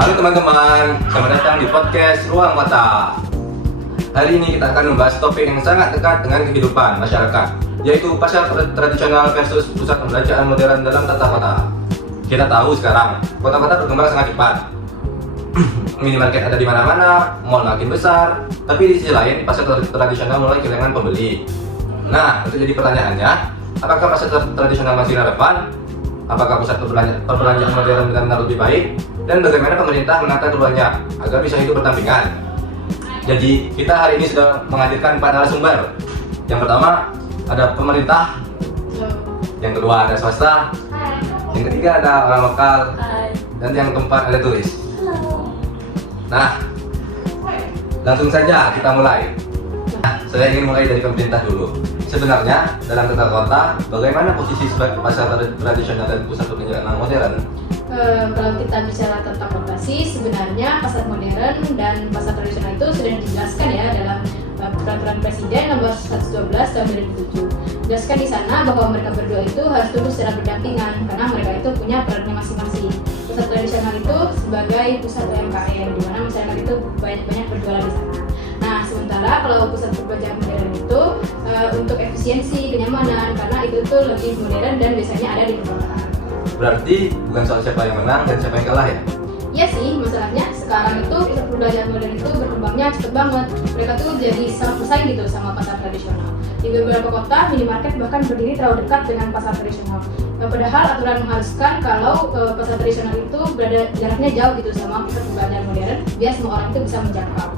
Halo teman-teman, selamat datang di podcast Ruang Kota. Hari ini kita akan membahas topik yang sangat dekat dengan kehidupan masyarakat, yaitu pasar tradisional versus pusat perbelanjaan modern dalam tata kota. Kita tahu sekarang, kota-kota berkembang sangat cepat. Minimarket ada di mana-mana, mall makin besar, tapi di sisi lain pasar tradisional mulai kehilangan pembeli. Nah, untuk jadi pertanyaannya, apakah pasar tradisional masih relevan? Apakah pusat perbelanjaan modern benar-benar lebih baik? Dan bagaimana pemerintah menata keduanya agar bisa hidup berdampingan? Jadi, kita hari ini sudah menghadirkan 4 narasumber. Yang pertama, ada pemerintah. Yang kedua, ada swasta. Yang ketiga, ada orang lokal. Dan yang keempat, ada turis. Nah, langsung saja kita mulai. Saya ingin mulai dari pemerintah dulu. Sebenarnya, dalam tata kota, bagaimana posisi pasar tradisional dan pusat perbelanjaan modern? Kalau kita bicara tentang kota sih, sebenarnya pasar modern dan pasar tradisional itu sudah dijelaskan ya dalam peraturan Presiden nomor 112 tahun 2007. Jelaskan di sana bahwa mereka berdua itu harus tumbuh secara berdampingan karena mereka itu punya perannya masing-masing. Pusat tradisional itu sebagai pusat UMKM di mana masyarakat itu banyak berjualan di sana. Nah, sementara kalau pusat perbelanjaan modern itu untuk efisiensi, kenyamanan, karena itu tuh lebih modern dan biasanya ada di perkotaan. Berarti bukan soal siapa yang menang dan siapa yang kalah ya? Iya sih, masalahnya sekarang itu pusat perbelanjaan modern itu berkembangnya cepet banget. Mereka tuh jadi sangat bersaing gitu sama pasar tradisional. Di beberapa kota, minimarket bahkan berdiri terlalu dekat dengan pasar tradisional. Padahal aturan mengharuskan kalau pasar tradisional itu berada jaraknya jauh gitu sama pusat perbelanjaan modern, biar semua orang itu bisa menjangkau.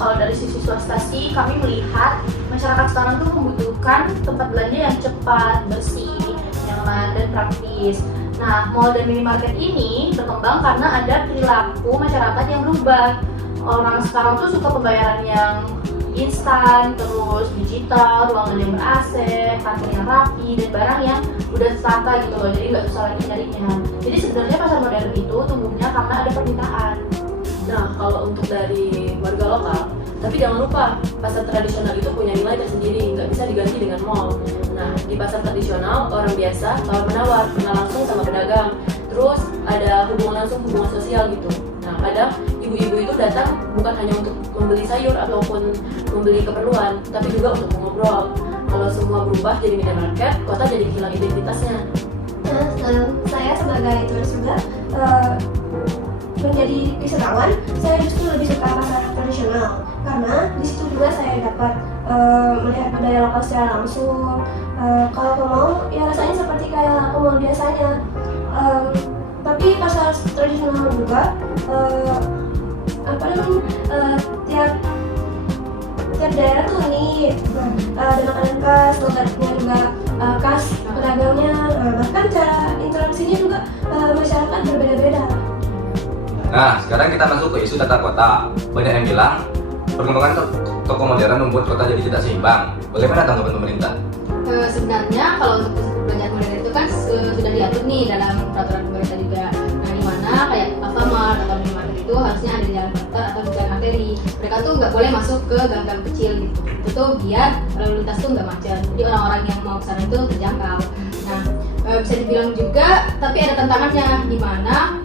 Kalau dari sisi swasta sih, kami melihat masyarakat sekarang tuh membutuhkan tempat belanja yang cepat, bersih, nyaman, dan praktis. Nah, mall dan minimarket ini berkembang karena ada perilaku masyarakat yang berubah. Orang sekarang tuh suka pembayaran yang instan, terus digital, ruangan yang ber-AC, kantor yang rapi, dan barang yang udah tertata gitu loh, jadi nggak susah lagi nyarinya. Jadi sebenarnya pasar modern itu tumbuhnya karena ada permintaan. Nah, kalau untuk dari warga lokal, tapi jangan lupa, pasar tradisional itu punya nilai tersendiri, nggak bisa diganti dengan mall. Nah, di pasar tradisional, orang biasa tawar-menawar, kenal langsung sama pedagang. Terus ada hubungan langsung, hubungan sosial gitu. Nah, kadang ibu-ibu itu datang bukan hanya untuk membeli sayur ataupun membeli keperluan, tapi juga untuk mengobrol. Kalau semua berubah jadi minimarket, kota jadi hilang identitasnya. Saya sebagai turis juga menjadi wisatawan, saya justru lebih suka pasar tradisional karena di situ juga saya dapat melihat budaya lokal secara langsung. Kalau ke mall, ya rasanya seperti kayak ke mall biasanya. Tapi pasar tradisional juga tiap daerah tuh unik. Ada makanan khas, logatnya juga khas pedagangnya, bahkan cara interaksinya juga masyarakat berbeda-beda. Nah, sekarang kita masuk ke isu tata kota. Banyak yang bilang, perkembangan toko modern membuat kota jadi tidak seimbang. Bagaimana tanggapan pemerintah? Sebenarnya kalau untuk pusat perbelanjaan modern itu kan sudah diatur nih dalam peraturan pemerintah juga. Nah, di mana kayak Alfamart atau minimarket itu harusnya ada di jalan protokol atau di jalan arteri. Mereka tuh nggak boleh masuk ke gang-gang kecil gitu. Itu tuh biar lalu lintas tuh nggak macet. Jadi orang-orang yang mau ke sana itu terjangkau. Nah, bisa dibilang juga, tapi ada tantangannya di mana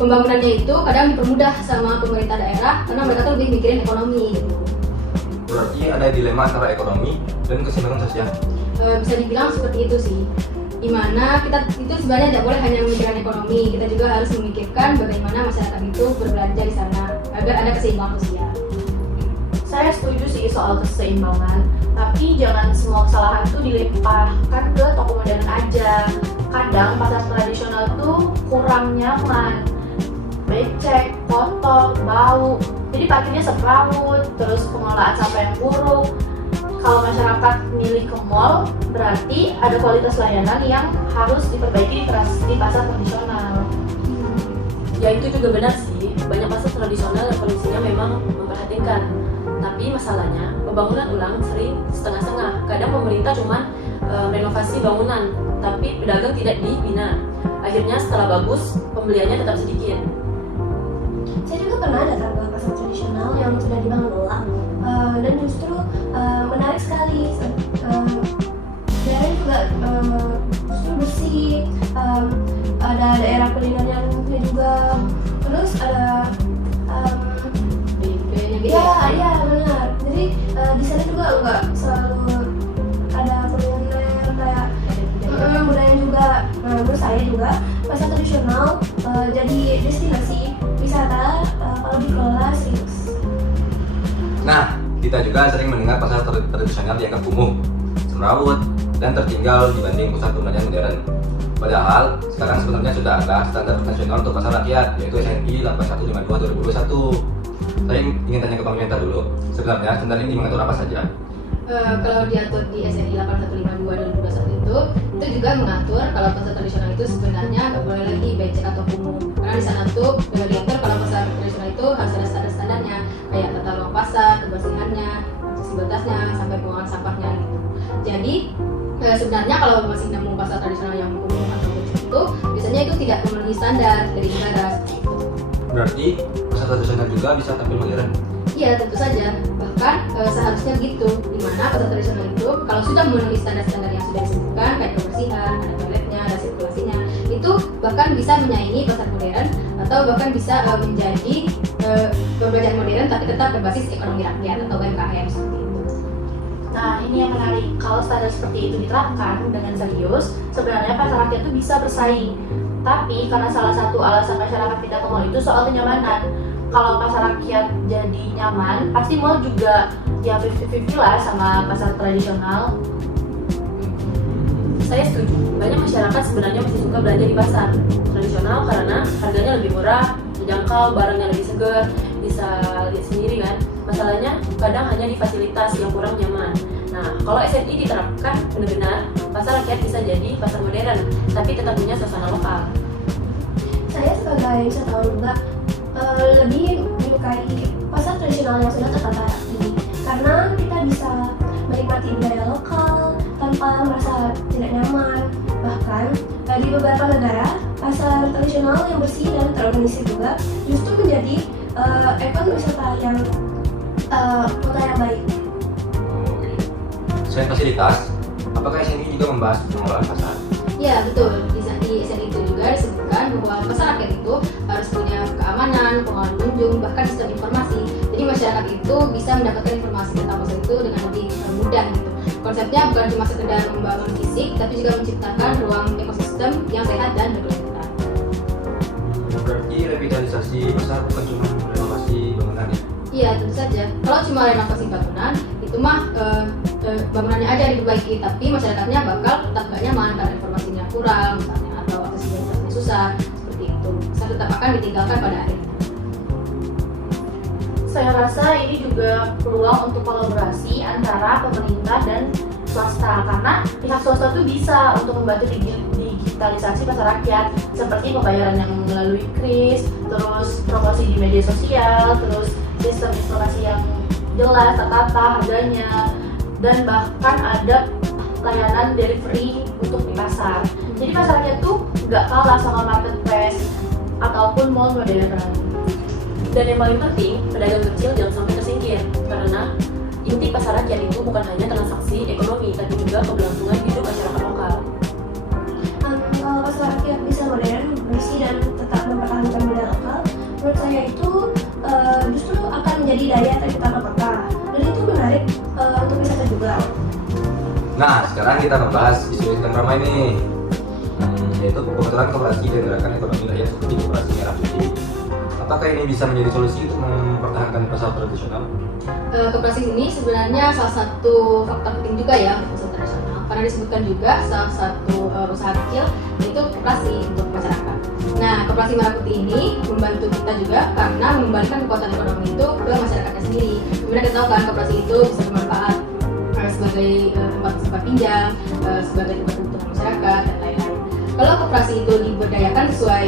pembangunannya itu kadang dipermudah sama pemerintah daerah karena mereka tuh lebih mikirin ekonomi gitu. Berarti ada dilema antara ekonomi dan keseimbangan sosial. Bisa dibilang seperti itu sih. Dimana kita itu sebenarnya tidak boleh hanya memikirkan ekonomi, kita juga harus memikirkan bagaimana masyarakat itu berbelanja di sana agar ada keseimbangan sosial. Saya setuju sih soal keseimbangan, tapi jangan semua kesalahan itu dilimpahkan ke toko modern aja. Kadang pasar tradisional tuh kurang nyaman, becek, kotor, bau, jadi parkirnya semrawut, terus pengelolaan sampah yang buruk. Kalau masyarakat milih ke mall, berarti ada kualitas layanan yang harus diperbaiki di pasar tradisional. Ya itu juga benar sih, banyak pasar tradisional yang kondisinya memang memperhatikan. Tapi masalahnya, pembangunan ulang sering setengah-setengah. Kadang pemerintah cuma renovasi bangunan, tapi pedagang tidak dibina. Akhirnya setelah bagus, pembeliannya tetap sedikit. Saya juga pernah datang ke pasar tradisional yang sudah dibangun ulang, dan justru menarik sekali. Daerahnya juga justru bersih, kulinernya juga. Terus ada BIP-nya gitu ya, ya. iya benar. Jadi di sana juga nggak selalu ada kuliner kayak budaya juga. Nah, menurut saya juga pasar tradisional jadi destinasi wisata kalau dikelola serius. Nah, kita juga sering mendengar pasar tradisional dianggap kumuh, semrawut, dan tertinggal dibanding pusat perbelanjaan modern. Padahal sekarang sebenarnya sudah ada standar nasional untuk pasar rakyat, yaitu SNI 8152/2021. Saya ingin tanya ke Bang Menta dulu. Sebenarnya standar ini mengatur apa saja? Kalau diatur di SNI 8152/2021 itu juga mengatur kalau pasar tradisional itu sebenarnya nggak boleh lagi becek atau kumuh, karena di sana tuh diatur kalau pasar tradisional itu harus ada standar-standarnya kayak tata ruang pasar, kebersihannya, aksesibilitasnya, sampai pembuangan sampahnya gitu. Jadi sebenarnya kalau masih nemu pasar tradisional yang kumuh atau becek itu biasanya itu tidak memenuhi standar dari negara. Berarti pasar tradisional juga bisa tampil modern. Iya, tentu saja. Bahkan seharusnya begitu, dimana pasar tradisional itu kalau sudah memenuhi standar-standar yang sudah disebutkan kayak kebersihan, ada toiletnya, ada sirkulasinya, itu bahkan bisa menyaingi pasar modern atau bahkan bisa menjadi perbelanjaan modern tapi tetap berbasis ekonomi rakyat atau UMKM seperti itu. Nah, ini yang menarik. Kalau standar seperti itu diterapkan dengan serius, sebenarnya pasar rakyat itu bisa bersaing. Tapi karena salah satu alasan masyarakat pindah ke mall itu soal kenyamanan. Kalau pasar rakyat jadi nyaman, pasti mall juga ya 50-50 lah sama pasar tradisional. Saya setuju. Banyak masyarakat sebenarnya masih suka belanja di pasar tradisional karena harganya lebih murah, terjangkau, barangnya lebih segar, bisa lihat sendiri kan. Masalahnya kadang hanya di fasilitas yang kurang nyaman. Nah, kalau SNI diterapkan benar-benar, pasar rakyat bisa jadi pasar modern, tapi tetap punya suasana lokal. Saya sebagai wisatawan juga lebih menyukai pasar tradisional yang sudah tertata rapi karena kita bisa menikmati budaya lokal tanpa merasa tidak nyaman. Bahkan di beberapa negara pasar tradisional yang bersih dan terorganisir juga justru menjadi ikon wisata yang kota yang baik. Selain fasilitas, apakah SNI juga membahas pengelolaan pasar? Ya betul, di SNI itu juga disebutkan bahwa pasar rakyat itu harus punya keamanan, pengelolaan pengunjung, bahkan sistem informasi. Jadi masyarakat itu bisa mendapatkan informasi tentang pasar itu dengan lebih mudah gitu. Konsepnya bukan cuma sekedar membangun fisik, tapi juga menciptakan ruang ekosistem yang sehat dan berkelanjutan. Berarti revitalisasi pasar bukan cuma renovasi bangunan ya? Iya tentu saja. Kalau cuma renovasi bangunan, itu mah bangunannya aja yang diperbaiki, tapi masyarakatnya bakal tetap gak nyaman karena informasinya kurang, misalnya, atau aksesibilitasnya susah, seperti itu. Bisa tetap akan ditinggalkan pada akhirnya. Saya rasa ini juga peluang untuk kolaborasi antara pemerintah dan swasta, karena pihak swasta tuh bisa untuk membantu digitalisasi pasar rakyat seperti pembayaran yang melalui kris, terus promosi di media sosial, terus sistem informasi yang jelas, tertata harganya, dan bahkan ada layanan delivery untuk di pasar. Jadi pasar rakyat tuh nggak kalah sama marketplace ataupun mall modern. Dan yang paling penting, pedagang kecil jangan sampai tersingkir karena inti pasar rakyat itu bukan hanya transaksi ekonomi, tapi juga keberlangsungan hidup masyarakat lokal. Kalau pasar rakyat bisa modern, bersih dan tetap mempertahankan budaya lokal, menurut saya itu justru akan menjadi daya tarik utama kota. Dan itu menarik untuk wisata juga. Nah, sekarang kita membahas isu yang ramai nih, yaitu kebetulan koperasi dan gerakan ekonomi rakyat seperti koperasi Merah Putih. Apakah ini bisa menjadi solusi untuk mempertahankan pasar tradisional? Koperasi ini sebenarnya salah satu faktor penting juga ya untuk pasar tradisional, karena disebutkan juga salah satu usaha kecil yaitu koperasi untuk masyarakat. Nah, koperasi Merah Putih ini membantu kita juga karena mengembalikan kekuatan ekonomi itu ke masyarakatnya sendiri. Kemudian kita tahu kan koperasi itu bisa bermanfaat sebagai tempat pinjam, sebagai tempat kebutuhan masyarakat dan lain-lain. Kalau koperasi itu diberdayakan sesuai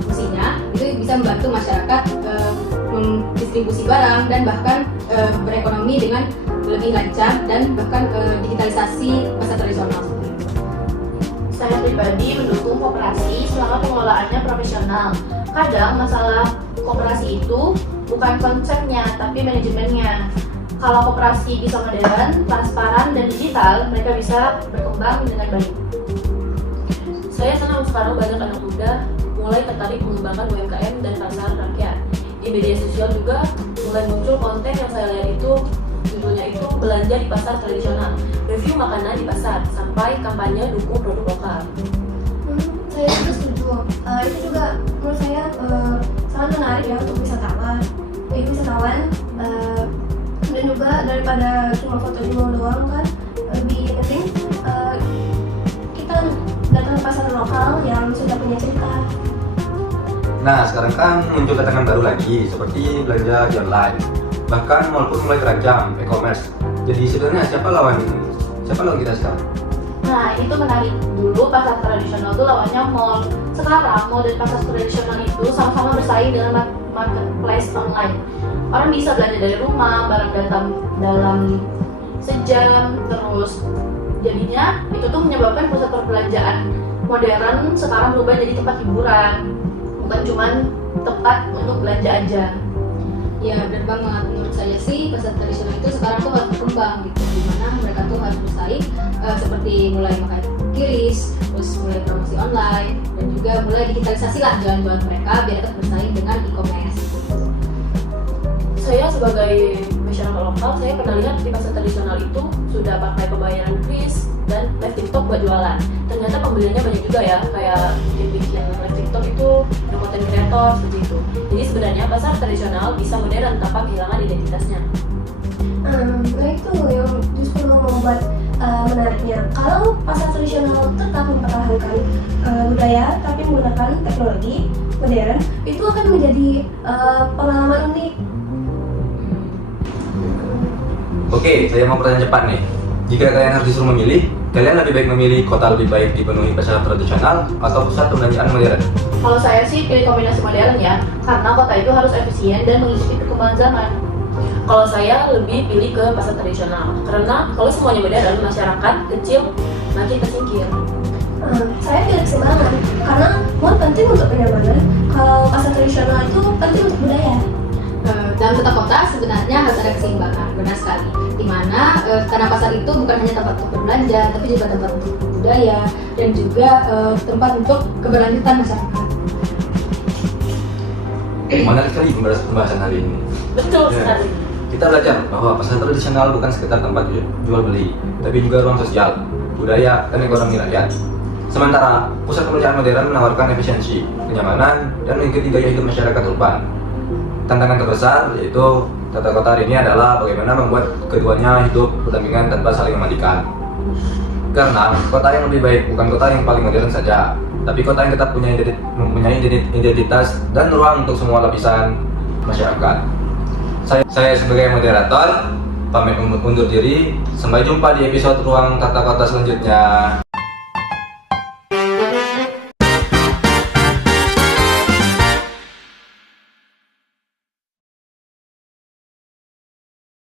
fungsinya, itu bisa membantu masyarakat mendistribusi barang dan bahkan berekonomi dengan lebih lancar dan bahkan digitalisasi pasar tradisional. Saya pribadi mendukung koperasi selama pengelolaannya profesional. Kadang masalah koperasi itu bukan konsepnya, tapi manajemennya. Kalau koperasi bisa modern, transparan, dan digital, mereka bisa berkembang dengan baik. Saya senang sekarang banyak anak muda mulai tertarik mengembangkan UMKM dan pasar rakyat. Di media sosial juga mulai muncul konten yang saya lihat itu judulnya itu belanja di pasar tradisional, review makanan di pasar, sampai kampanye dukung produk lokal. Saya juga setuju. Itu juga menurut saya sangat menarik ya untuk wisatawan. Dan juga daripada cuma foto di mall doang kan, lebih penting kita datang ke pasar lokal yang sudah punya cerita. Nah, sekarang kan muncul tantangan baru lagi, seperti belanja di online. Bahkan mall pun mulai terancam e-commerce. Jadi sebenarnya siapa lawan kita sekarang? Nah, ini tuh menarik. Dulu pasar tradisional tuh lawannya mall. Sekarang mall dan pasar tradisional itu sama-sama bersaing dengan marketplace online. Orang bisa belanja dari rumah, barang datang dalam sejam, terus jadinya itu tuh menyebabkan pusat perbelanjaan modern sekarang berubah jadi tempat hiburan, bukan cuma tempat untuk belanja aja. Ya benar banget, menurut saya sih pasar tradisional itu sekarang tuh harus berkembang gitu, dimana mereka tuh harus bersaing seperti mulai makan kiris, terus mulai promosi online, dan juga mulai digitalisasi lah jualan-jualan mereka biar tetap bersaing dengan e-commerce gitu. Saya sebagai masyarakat lokal, saya pernah lihat di pasar tradisional itu sudah pakai pembayaran kris dan live TikTok buat jualan. Ternyata pembeliannya banyak juga ya, kayak bikin live TikTok itu ada konten kreator seperti itu. Jadi sebenarnya pasar tradisional bisa modern tanpa kehilangan identitasnya. Nah itu yang justru membuat menariknya. Kalau pasar tradisional tetap mempertahankan budaya tapi menggunakan teknologi modern, itu akan menjadi pengalaman unik. Oke, saya mau pertanyaan cepat nih. Jika kalian harus disuruh memilih, kalian lebih baik memilih kota lebih baik dipenuhi pasar tradisional atau pusat perbelanjaan modern? Kalau saya sih pilih kombinasi modern ya, karena kota itu harus efisien dan mengikuti perkembangan zaman. Kalau saya lebih pilih ke pasar tradisional, karena kalau semuanya modern, masyarakat kecil makin tersingkir. Saya pilih keseimbangan karena mall penting untuk kenyamanan. Kalau pasar tradisional itu penting untuk budaya. Dalam kota kota sebenarnya harus ada keseimbangan, benar sekali. Dimana karena pasar itu bukan hanya tempat untuk berbelanja, tapi juga tempat untuk budaya dan juga tempat untuk keberlanjutan masyarakat. Menarik sekali pembahasan hari ini. Betul Ya. sekali. Kita belajar bahwa pasar tradisional bukan sekedar tempat jual beli, tapi juga ruang sosial, budaya, dan ekonomi rakyat. Sementara pusat perbelanjaan modern menawarkan efisiensi, kenyamanan, dan mengikuti gaya hidup masyarakat urban. Tantangan terbesar yaitu tata kota hari ini adalah bagaimana membuat keduanya hidup berdampingan tanpa saling mematikan. Karena kota yang lebih baik bukan kota yang paling modern saja, tapi kota yang tetap mempunyai identitas dan ruang untuk semua lapisan masyarakat. Saya sebagai moderator pamit undur diri. Sampai jumpa di episode Ruang Tata Kota selanjutnya.